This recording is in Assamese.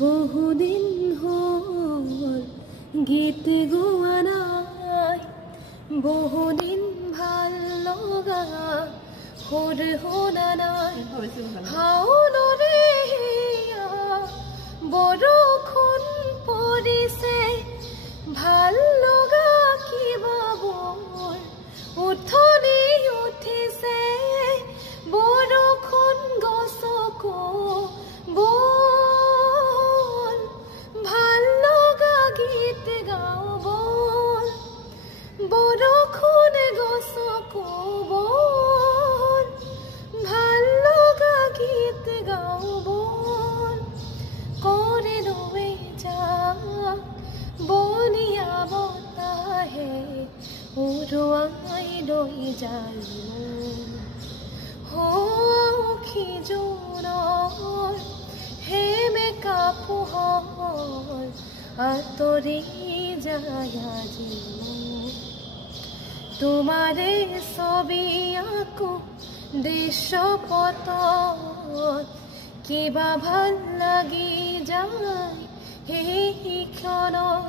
বহুদিন হল গীত গোৱা নাই, বহুদিন ভাল লগা সুৰ শুনা নাই। হাওনৰে বৰষুণ পৰিছে, ভাল লগা কিবা বৰ উঠনি উঠিছে। বৰষুণ গছকো বল, ভাল লগা গীত গাও বল। বৰষুণ গছকো বল, ভাল লগা গীত গাও বল। কৰে ৰৈ যা বলিয়া বতাহে, উৰুৱাই লৈ যায় সিজোৰৰ সেমেকা পোহৰ আঁতৰি যায় আজি। তোমাৰে ছবি আকো দৃশ্যপটত, কিবা ভাল লাগি যায় সেই ক্ষণত।